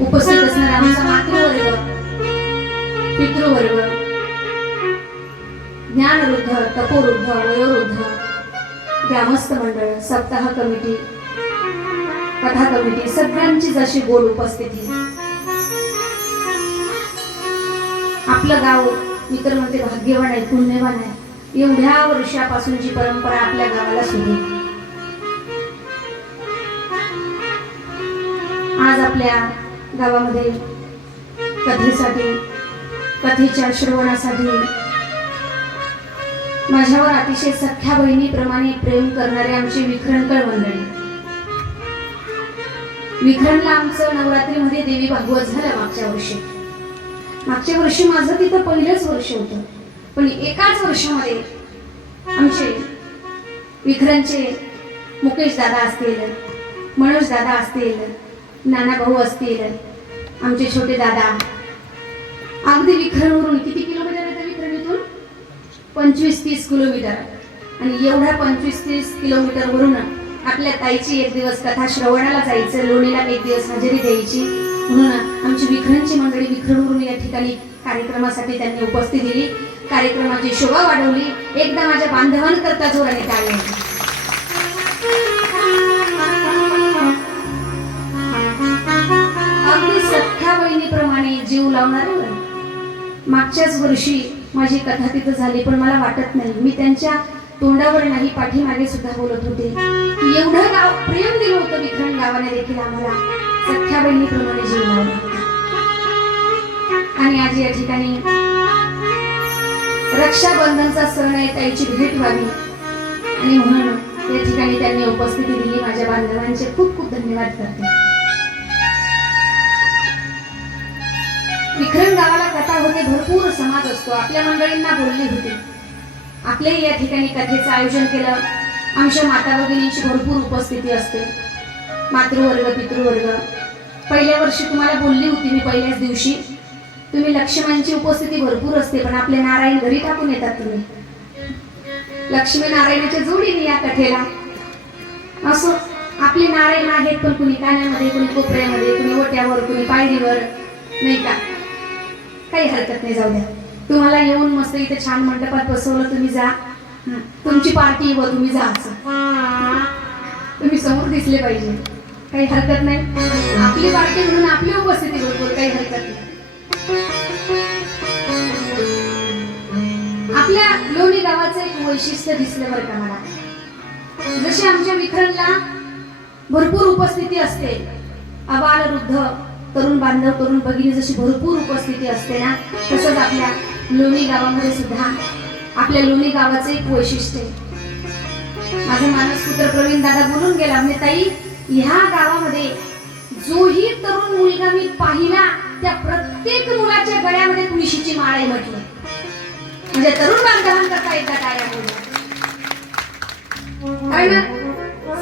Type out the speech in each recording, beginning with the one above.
उपस्थित असणारा आमचा मातृवर्ग. पितृवर्ग. ज्ञानवृद्ध तपोवृद्ध वयोवृद्ध ग्रामस्थ मंडळ सप्ताह कमिटी कथा कमिटी सगळ्यांची जशी गोड उपस्थिती. आपलं गाव मी तर म्हणते भाग्यवान आहे पुण्यवान आहे. एवढ्या वर्षापासूनची परंपरा आपल्या गावाला सुरू. आज आपल्या गावामध्ये कथेसाठी कथेच्या श्रवणासाठी माझ्यावर अतिशय सख्या बहिणीप्रमाणे प्रेम करणारे आमचे विखरणकर मंडळी विखरणला आमचं नवरात्रीमध्ये देवी भागवत झालं मागच्या वर्षी. मागच्या वर्षी माझं तिथं पहिलंच वर्ष होतं. पण एकाच वर्षामध्ये आमचे विखरणचे मुकेश दादा असतील मनोज दादा असतील नाना भाऊ असतील आमचे छोटे दादा. अगदी विखरवरून किती किलोमीटर येतं विखरण इथून पंचवीस तीस किलोमीटर. आणि एवढ्या पंचवीस तीस किलोमीटरवरून आपल्या ताईची एक दिवस कथा श्रवणाला जायचं लोणीला एक दिवस हजेरी द्यायची. म्हणून आमची विखरणची मंडळी विखरणवरून या ठिकाणी कार्यक्रमासाठी त्यांनी उपस्थित दिली. कार्यक्रमाची शोभा वाढवली. एकदा माझ्या बांधवांकरता जोराने टाळले. सख्या जीव लावणारे मागच्याच वर्षी माझी कथा तिथं झाली पण मला वाटत नाही. मी त्यांच्या तोंडावर नाही पाठीमागे सुद्धा बोलत होते. एवढं गाव प्रेम दिलं होतं विक्रम गावाने देखील आम्हाला. सख्या बहिणीप्रमाणे जीव लावला होता. आणि आज या ठिकाणी रक्षाबंधनचा सण आहे त्याची भेट व्हावी. आणि म्हणून या ठिकाणी त्यांनी उपस्थिती दिली. माझ्या बांधवांचे खूप खूप धन्यवाद करते. विक्रम गावाला कथा होते भरपूर समाज असतो. आपल्या मंडळींना बोलली होती. आपल्याही या ठिकाणी कथेचं आयोजन केलं. आमच्या माता भगिनींची भरपूर उपस्थिती असते. मातृवर्ग पितृवर्ग. पहिल्या वर्षी तुम्हाला बोलली होती मी पहिल्याच दिवशी. तुम्ही लक्ष्मणची उपस्थिती भरपूर असते पण आपले नारायण घरी टाकून येतात तुम्ही. लक्ष्मी नारायणाच्या जोडीने या कथेला. असो आपले नारायण आहेत पण कुणी कानामध्ये कुणी कोपऱ्यामध्ये कुणी ओट्यावर कुणी पायरीवर नाही का? काही हरकत नाही जाऊ द्या. तुम्हाला येऊन मस्त इथे छान मंडपात बसवलं तुम्ही जा. तुमची पार्टी व तुम्ही जा तुम्ही समोर दिसले पाहिजे. काही हरकत नाही. आपली पार्टी म्हणून आपली उपस्थिती भरपूर काही हरकत नाही. आपल्या लोणी गावाचं एक वैशिष्ट्य दिसलं बरं का मला. जशी आमच्या विखरणला भरपूर उपस्थिती असते अबाल वृद्ध तरुण बांधव तरुण भगिनी जशी भरपूर उपस्थिती असते ना तसंच आपल्या लोणी गावामध्ये सुद्धा आपल्या लोणी गावाचं एक वैशिष्ट्य आहे. माझा मानसपुत्र प्रवीण दादा बोलून गेला म्हणजे ताई ह्या गावामध्ये जोही तरुण मुलगा मी पाहिला त्या प्रत्येक मुलाच्या गळ्यामध्ये तुळशीची माळ आहे म्हटलं. म्हणजे तरुण बांधवांकरता एकदा टाळ्या बोलल्या. कारण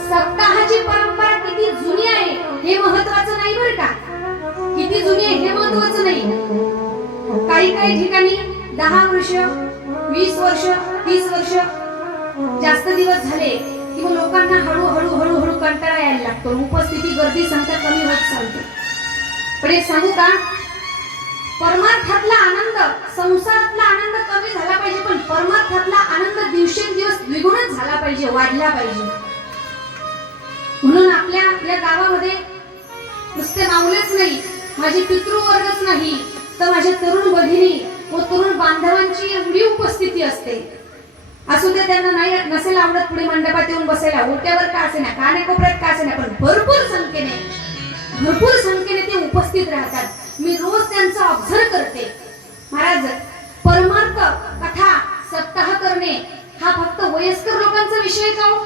सप्ताहाची परंपरा किती जुनी आहे हे महत्वाचं नाही बरं का? किती जुनी आहे हे महत्वाचं नाही. काही काही ठिकाणी दहा वर्ष वीस वर्ष तीस वर्ष जास्त दिवस झाले की मग लोकांना हळूहळू हळूहळू कंटाळा यायला लागतो. उपस्थिती गर्दी संख्या कमी होत चालते. पण एक सांगू का? परमार्थातला आनंद संसारातला आनंद कमी झाला पाहिजे पण परमार्थातला आनंद दिवसेंदिवस द्विगुणच झाला पाहिजे वाढला पाहिजे. म्हणून आपल्या या गावामध्ये नुसते माऊलेच नाही माझे पितृवर्गच नाही तर माझ्या तरुण भगिनी व तरुण बांधवांची एवढी उपस्थिती असते. असू दे त्यांना नाही नसेल आवडत पुढे मंडपात येऊन बसायला ओट्यावर का असेना काने कोपऱ्यात का असेना पण भरपूर संख्येने भरपूर संख्येने ते उपस्थित राहतात. मी रोज त्यांचं ऑब्झर्व करते. महाराज परमार्थ कथा सप्ताह करणे हा फक्त वयस्कर लोकांचा विषय का हो?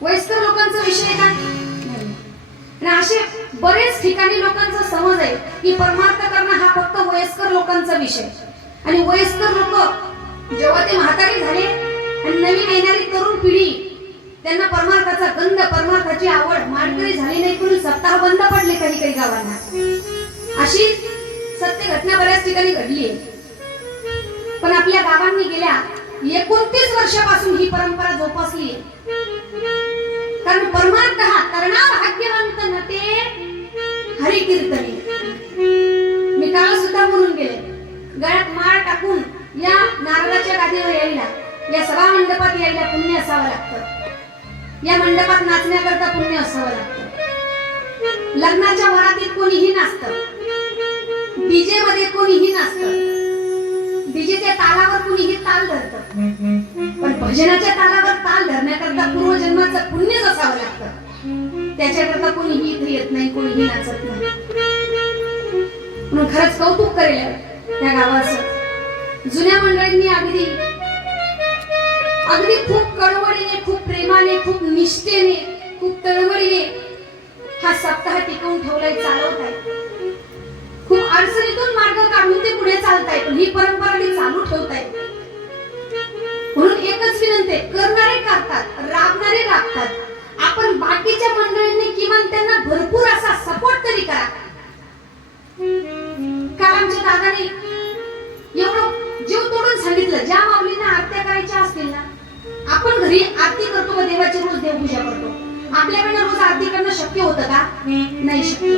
वयस्कर लोकांचा विषय का? असे बरेच ठिकाणी लोकांचा समज आहे की परमार्थ करणं हा फक्त वयस्कर लोकांचा विषय. आणि वयस्कर लोक जेव्हा ते म्हातारे झाले आणि नवीन येणारी तरुण पिढी त्यांना परमार्थाचा गंध परमार्थाची आवड मानकरी झाली नाही म्हणून सप्ताह बंद पडले काही काही गावांना. अशी सत्य घटना बऱ्याच ठिकाणी घडली आहे. पण आपल्या गावांनी गेल्या एकोणतीस वर्षापासून ही परंपरा जोपासली आहे. कारण परमार्थ हा लागतं. या मंडपात नाचण्याकरता पुण्य असावं लागतं. लग्नाच्या वरातीत कोणीही नाचतं. डीजे मध्ये कोणीही नाचतं. डीजेच्या तालावर कोणीही ताल धरत. पण भजनाच्या तालावर ताल धरण्याकरता पूर्वजन्माचं पुण्य असावं लागतं. त्याच्याकरता कोणीही इथे येत नाही कोणीही नाचत नाही. म्हणून खरंच कौतुक करेल त्या गावाचं. जुन्या मंडळींनी अगदी अगदी खूप कळवळीने खूप प्रेमाने खूप निष्ठेने खूप तळमळीने हा सप्ताह टिकवून ठेवलाय चालवताय. खूप अडचणीतून मार्ग काढून ते पुढे चालताय पण ही परंपरा ते चालू ठेवताय. म्हणून एकच विनंती आहे, करणारे करतात राबणारे राबतात. आपण बाकीच्या मंडळींनी किमान त्यांना भरपूर असा सपोर्ट तरी करा. काल आमच्या दादाने एवढं जीव तोडून सांगितलं ज्या माऊलींना आरत्या करायच्या असतील ना आपण घरी आरती करतो व देवाची रोज देवपूजा करतो. आपल्याकडनं रोज आरती करणं शक्य होतं का? नाही शक्य.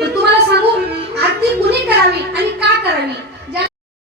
पण तुम्हाला सांगू आरती कुणी करावी आणि का करावी?